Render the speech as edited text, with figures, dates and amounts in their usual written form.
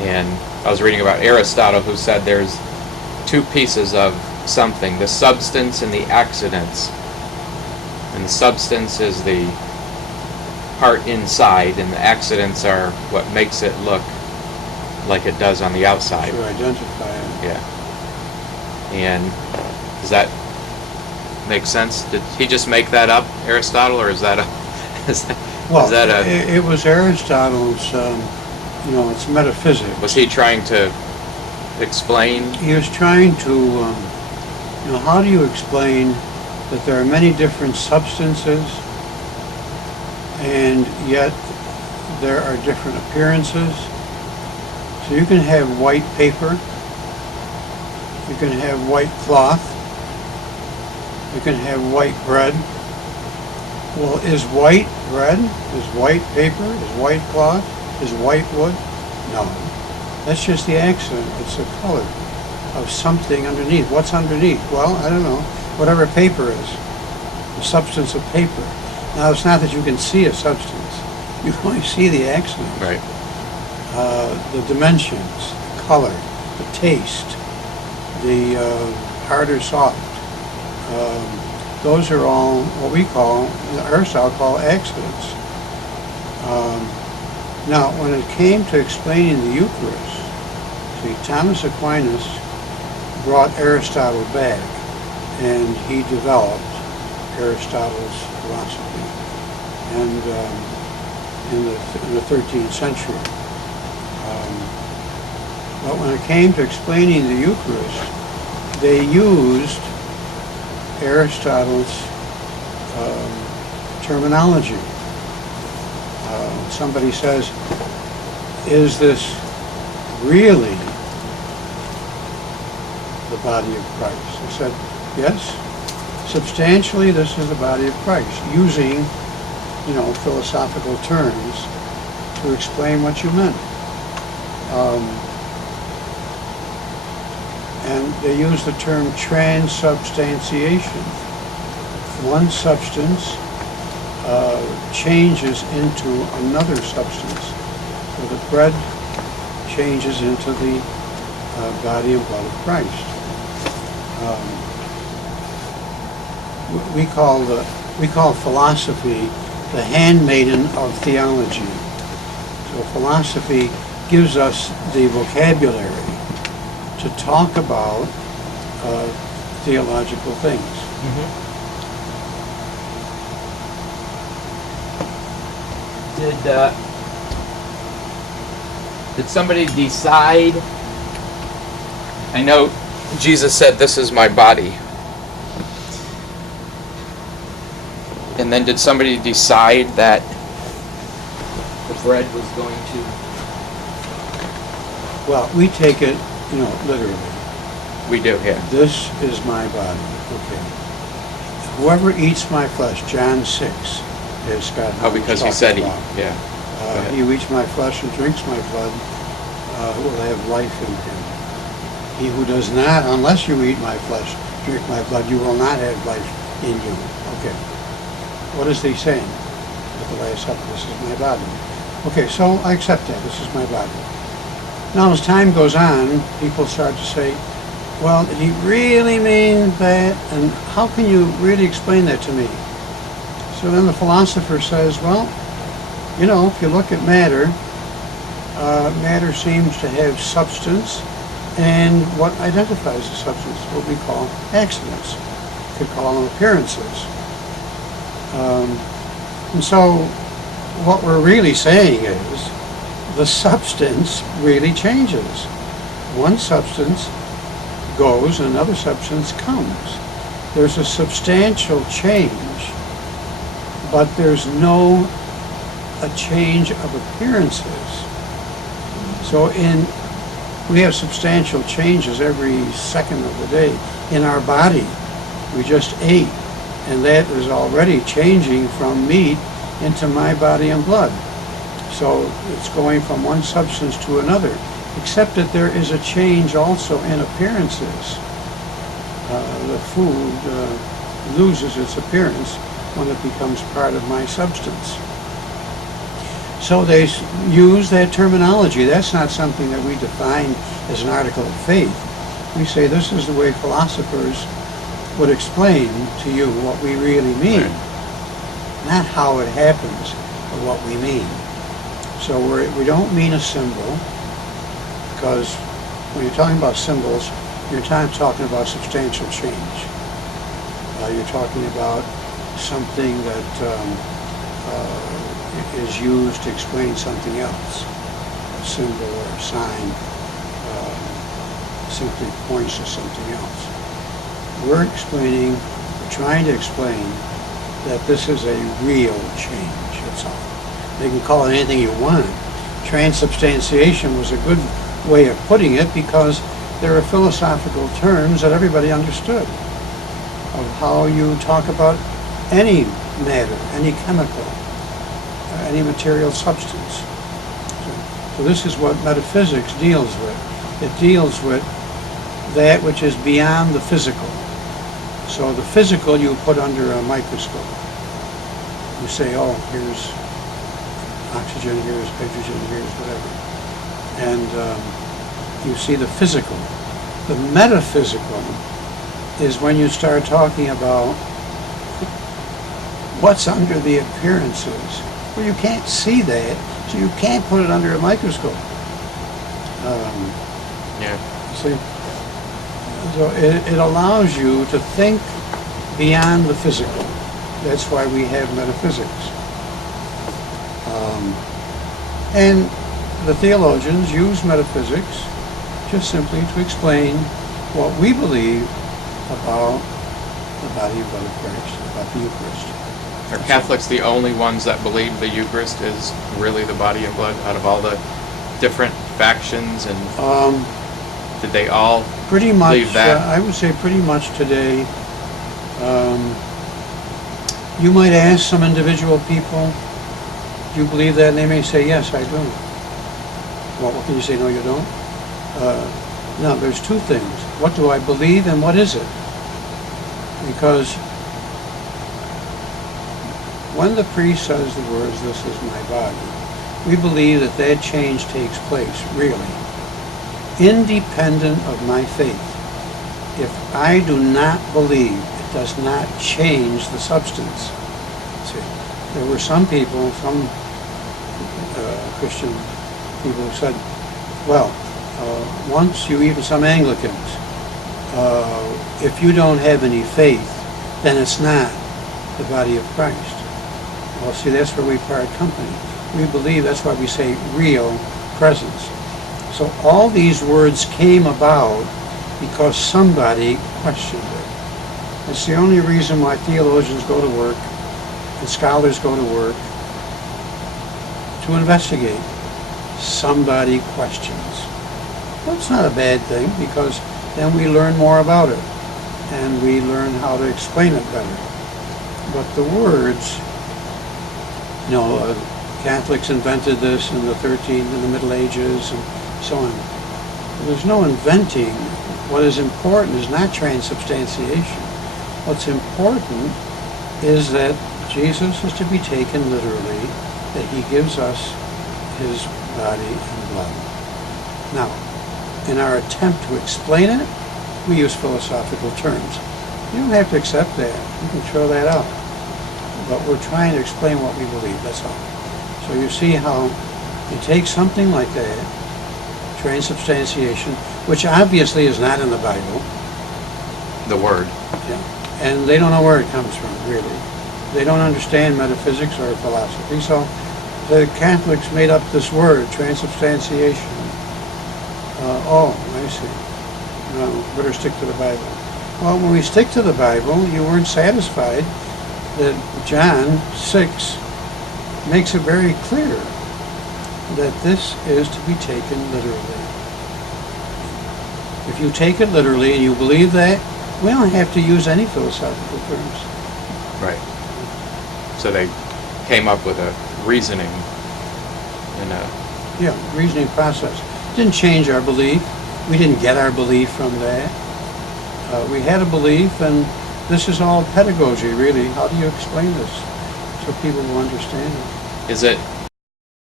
And I was reading about Aristotle, who said there's two pieces of something, the substance and the accidents. And the substance is the part inside, and the accidents are what makes it look like it does on the outside. To identify it. Yeah. And does that make sense? Did he just make that up, Aristotle, or is that a... It was Aristotle's, it's metaphysics. Was he trying to explain? He was trying to, how do you explain that there are many different substances and yet there are different appearances? So you can have white paper, you can have white cloth, you can have white bread. Well, is white bread, is white paper, is white cloth, is white wood? No. That's just the accident. It's the color of something underneath. What's underneath? Well, I don't know. Whatever paper is. The substance of paper. Now, it's not that you can see a substance. You only see the accident. Right. The dimensions, the color, the taste, the hard or soft. Those are all what we call, Aristotle called accidents. Now, when it came to explaining the Eucharist, see, Thomas Aquinas brought Aristotle back, and he developed Aristotle's philosophy, and in the 13th century. But when it came to explaining the Eucharist, they used Aristotle's terminology. Somebody says, is this really the body of Christ? I said, yes, substantially this is the body of Christ, using, philosophical terms to explain what you meant. And they use the term transubstantiation. One substance changes into another substance. So the bread changes into the body and blood of Christ. We call philosophy the handmaiden of theology. So philosophy gives us the vocabulary to talk about theological things. Mm-hmm. Did somebody decide? I know Jesus said, "This is my body." And then did somebody decide that the bread was going to... Well, we take it, literally. We do, yeah. This is my body. Okay. Whoever eats my flesh, John 6, is Scott. Oh, because he said yeah. He who eats my flesh and drinks my blood will have life in him. He who does not, unless you eat my flesh, drink my blood, you will not have life in you. Okay. What is he saying at the Last Supper? This is my body. Okay, so I accept that. This is my body. Now, as time goes on, people start to say, well, did he really mean that? And how can you really explain that to me? So then the philosopher says, well, if you look at matter, matter seems to have substance, and what identifies the substance, what we call accidents. You could call them appearances. And so what we're really saying is the substance really changes. One substance goes, another substance comes. There's a substantial change, but there's no a change of appearances. So we have substantial changes every second of the day in our body. We just ate, and that is already changing from meat into my body and blood. So it's going from one substance to another, except that there is a change also in appearances. The food loses its appearance when it becomes part of my substance. So they use that terminology. That's not something that we define as an article of faith. We say this is the way philosophers would explain to you what we really mean. Right. Not how it happens, but what we mean. So we don't mean a symbol, because when you're talking about symbols, you're talking about substantial change. You're talking about something that is used to explain something else. A symbol or a sign simply points to something else. We're trying to explain that this is a real change, that's all. They can call it anything you want. Transubstantiation was a good way of putting it because there are philosophical terms that everybody understood of how you talk about any matter, any chemical, any material substance. So this is what metaphysics deals with. It deals with that which is beyond the physical. So the physical you put under a microscope. You say, oh, here's oxygen, here's hydrogen, here's whatever. And you see the physical. The metaphysical is when you start talking about what's under the appearances. Well, you can't see that, so you can't put it under a microscope. See? So it allows you to think beyond the physical. That's why we have metaphysics. And the theologians use metaphysics just simply to explain what we believe about the body and blood of Christ, about the Eucharist. Are Catholics the only ones that believe the Eucharist is really the body and blood out of all the different factions? And did they all pretty much believe that? I would say pretty much today. You might ask some individual people, do you believe that? And they may say, yes, I do. Well, what can you say? No, you don't? No, there's two things. What do I believe and what is it? Because when the priest says the words, this is my body, we believe that that change takes place, really, independent of my faith. If I do not believe, it does not change the substance. See, there were some people, some Christian people who said, well, even some Anglicans, if you don't have any faith, then it's not the body of Christ. Well, see, that's where we part company. We believe, that's why we say real presence. So all these words came about because somebody questioned it. It's the only reason why theologians go to work and scholars go to work to investigate. Somebody questions. Well, it's not a bad thing because then we learn more about it and we learn how to explain it better. But the words, Catholics invented this in the Middle Ages and so on. There's no inventing. What is important is not transubstantiation. What's important is that Jesus is to be taken literally, that he gives us his body and blood. Now, in our attempt to explain it, we use philosophical terms. You don't have to accept that. You can throw that out. But we're trying to explain what we believe, that's all. So you see how you take something like that, transubstantiation, which obviously is not in the Bible. The Word. Yeah. And they don't know where it comes from, really. They don't understand metaphysics or philosophy, so the Catholics made up this word, transubstantiation. I see. No, better stick to the Bible. Well, when we stick to the Bible, you weren't satisfied that John 6 makes it very clear that this is to be taken literally. If you take it literally and you believe that, we don't have to use any philosophical terms. Right. So they came up with a reasoning reasoning process. Didn't change our belief. We didn't get our belief from that. We had a belief, and this is all pedagogy, really. How do you explain this so people will understand it? Is it